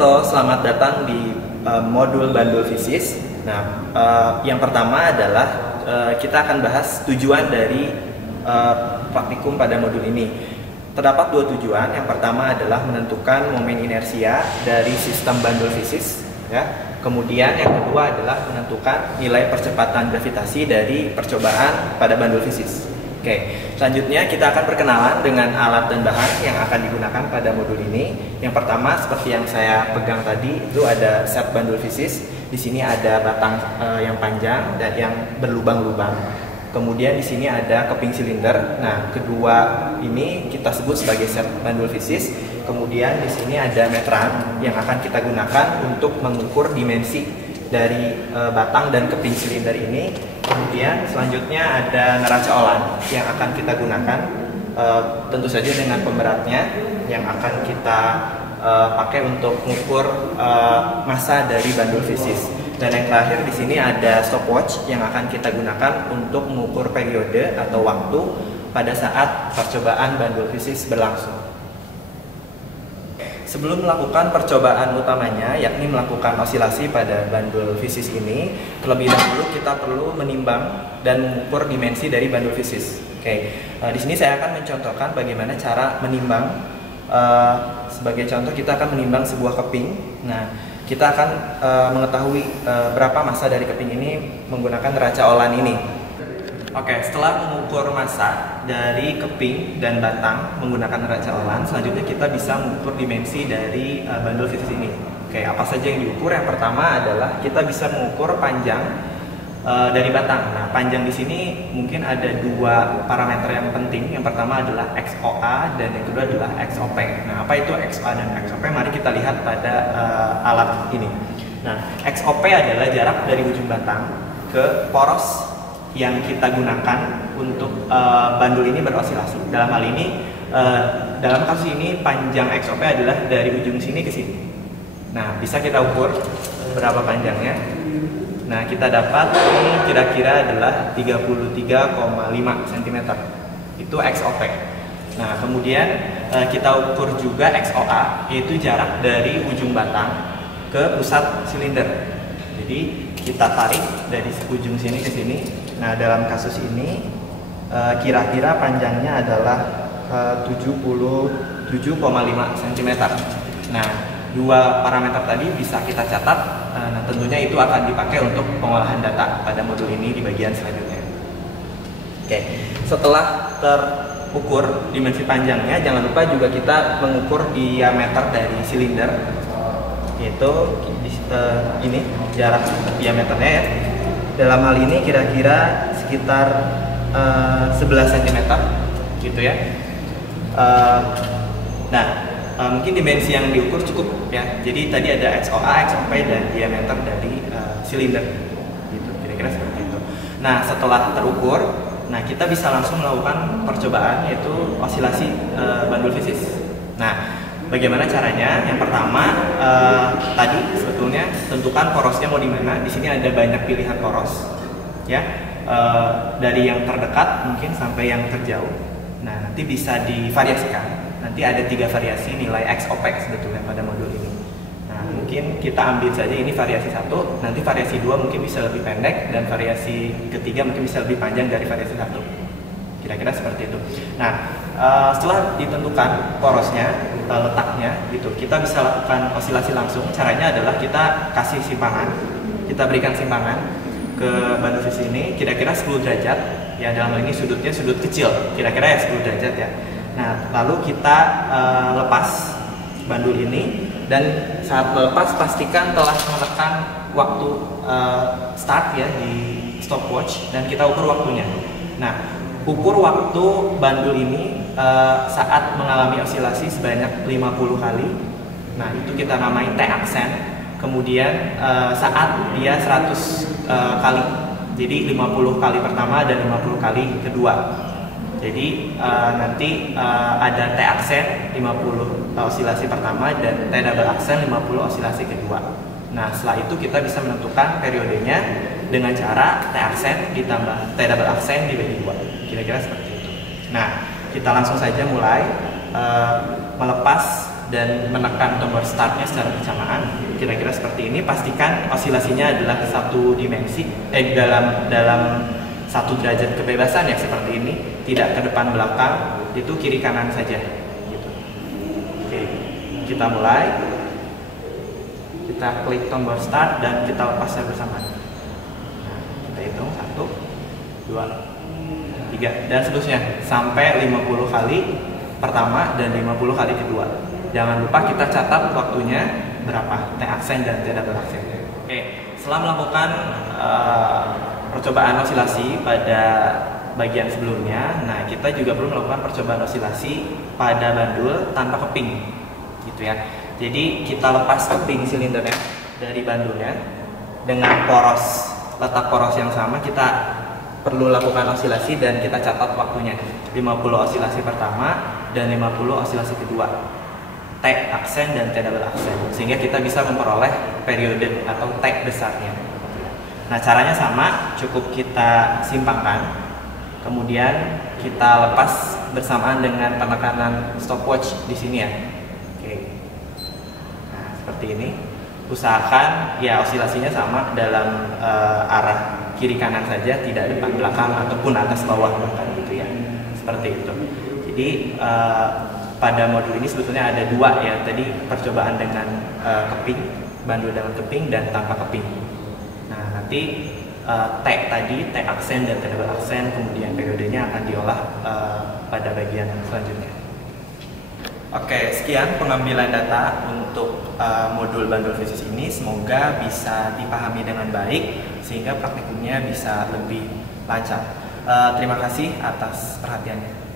Halo, selamat datang di modul Bandul Fisis. Nah, yang pertama adalah kita akan bahas tujuan dari praktikum pada modul ini. Terdapat dua tujuan. Yang pertama adalah menentukan momen inersia dari sistem Bandul Fisis, ya. Kemudian yang kedua adalah menentukan nilai percepatan gravitasi dari percobaan pada Bandul Fisis. Oke, selanjutnya kita akan perkenalan dengan alat dan bahan yang akan digunakan pada modul ini. Yang pertama, seperti yang saya pegang tadi, itu ada set Bandul Fisis. Di sini ada batang yang panjang dan yang berlubang-lubang. Kemudian di sini ada keping silinder. Nah, kedua ini kita sebut sebagai set Bandul Fisis. Kemudian di sini ada meteran yang akan kita gunakan untuk mengukur dimensi dari batang dan keping silinder ini. Kemudian selanjutnya ada neraca olan yang akan kita gunakan, tentu saja dengan pemberatnya yang akan kita pakai untuk mengukur massa dari Bandul Fisis. Dan yang terakhir di sini ada stopwatch yang akan kita gunakan untuk mengukur periode atau waktu pada saat percobaan Bandul Fisis berlangsung. Sebelum melakukan percobaan utamanya, yakni melakukan osilasi pada Bandul Fisis ini, terlebih dahulu kita perlu menimbang dan mengukur dimensi dari Bandul Fisis. Oke, di sini saya akan mencontohkan bagaimana cara menimbang. Sebagai contoh, kita akan menimbang sebuah keping. Nah, kita akan mengetahui berapa massa dari keping ini menggunakan neraca olan ini. Oke, setelah mengukur massa dari keping dan batang menggunakan neraca olan, selanjutnya kita bisa mengukur dimensi dari Bandul Fisis ini. Oke, apa saja yang diukur? Yang pertama adalah kita bisa mengukur panjang dari batang. Nah, panjang di sini mungkin ada dua parameter yang penting. Yang pertama adalah XOA dan yang kedua adalah XOP. Nah, apa itu XOA dan XOP? Mari kita lihat pada alat ini. Nah, XOP adalah jarak dari ujung batang ke poros yang kita gunakan untuk bandul ini berosilasi. Dalam hal ini, dalam kasus ini panjang XOP adalah dari ujung sini ke sini. Nah, bisa kita ukur berapa panjangnya. Nah, kita dapat ini kira-kira adalah 33,5 cm. Itu XOP. Nah, kemudian kita ukur juga XOA, yaitu jarak dari ujung batang ke pusat silinder. Jadi kita tarik dari ujung sini ke sini. Nah, dalam kasus ini kira-kira panjangnya adalah 77,5 cm. Nah, dua parameter tadi bisa kita catat. Nah, tentunya itu akan dipakai untuk pengolahan data pada modul ini di bagian selanjutnya. Oke, setelah terukur dimensi panjangnya, jangan lupa juga kita mengukur diameter dari silinder, yaitu ini jarak diameternya ya. Dalam hal ini kira-kira sekitar 11 cm gitu ya. Mungkin dimensi yang diukur cukup ya. Jadi tadi ada XOA, XOP dan diameter dari silinder gitu, kira-kira seperti itu. Nah, setelah terukur, nah kita bisa langsung melakukan percobaan, yaitu osilasi Bandul Fisis. Nah, bagaimana caranya? Yang pertama, tadi sebetulnya tentukan porosnya mau di mana. Di sini ada banyak pilihan poros, ya, dari yang terdekat mungkin sampai yang terjauh. Nah, nanti bisa divariasikan. Nanti ada 3 variasi nilai XOP sebetulnya pada modul ini. Nah, mungkin kita ambil saja ini variasi 1, nanti variasi 2 mungkin bisa lebih pendek, dan variasi ketiga mungkin bisa lebih panjang dari variasi 1. Kira-kira seperti itu. Nah, setelah ditentukan porosnya, letaknya gitu, kita bisa lakukan osilasi langsung. Caranya adalah kita kasih simpangan, kita berikan simpangan ke Bandul Fisis ini kira-kira 10 derajat ya. Dalam hal ini sudutnya sudut kecil, kira-kira ya 10 derajat ya. Nah, lalu kita lepas bandul ini, dan saat melepas pastikan telah menekan waktu start ya di stopwatch, dan kita ukur waktunya. Nah, ukur waktu bandul ini saat mengalami osilasi sebanyak 50 kali. Nah, itu kita namai T-aksen. Kemudian saat dia 100 kali. Jadi 50 kali pertama dan 50 kali kedua. Jadi nanti ada T-aksen 50 osilasi pertama dan T-double aksen 50 osilasi kedua. Nah, setelah itu kita bisa menentukan periodenya dengan cara T-aksen ditambah T-double aksen dibagi 2. Kira-kira seperti itu. Nah, kita langsung saja mulai melepas dan menekan tombol startnya secara bersamaan, kira-kira seperti ini. Pastikan osilasinya adalah satu dimensi, dalam 1 derajat kebebasan ya, seperti ini, tidak ke depan belakang, itu kiri kanan saja. Gitu. Oke, kita mulai. Kita klik tombol start dan kita lepas secara bersamaan. Nah, kita hitung 1, 2, 3 dan seterusnya sampai 50 kali pertama dan 50 kali kedua. Jangan lupa kita catat waktunya berapa, T aksen dan T double aksen. Oke, setelah melakukan percobaan osilasi pada bagian sebelumnya, nah kita juga perlu melakukan percobaan osilasi pada bandul tanpa keping, gitu ya. Jadi kita lepas keping silindernya dari bandulnya dengan letak poros yang sama. Kita perlu lakukan osilasi dan kita catat waktunya, 50 osilasi pertama dan 50 osilasi kedua, T aksen dan T double aksen, sehingga kita bisa memperoleh periode atau T besarnya. Nah, caranya sama, cukup kita simpangkan, kemudian kita lepas bersamaan dengan penekanan stopwatch di sini ya. Oke. Nah, seperti ini. Usahakan ya osilasinya sama dalam arah kiri kanan saja, tidak depan belakang ataupun atas bawah bahkan, gitu ya. Seperti itu. Jadi pada modul ini sebetulnya ada 2 ya, tadi percobaan dengan keping, bandul dengan keping dan tanpa keping. Nah, nanti T tadi, T aksen dan T double aksen, kemudian periodenya akan diolah pada bagian selanjutnya. Oke, sekian pengambilan data untuk modul bandul fisis ini. Semoga bisa dipahami dengan baik sehingga praktikumnya bisa lebih lancar. Terima kasih atas perhatiannya.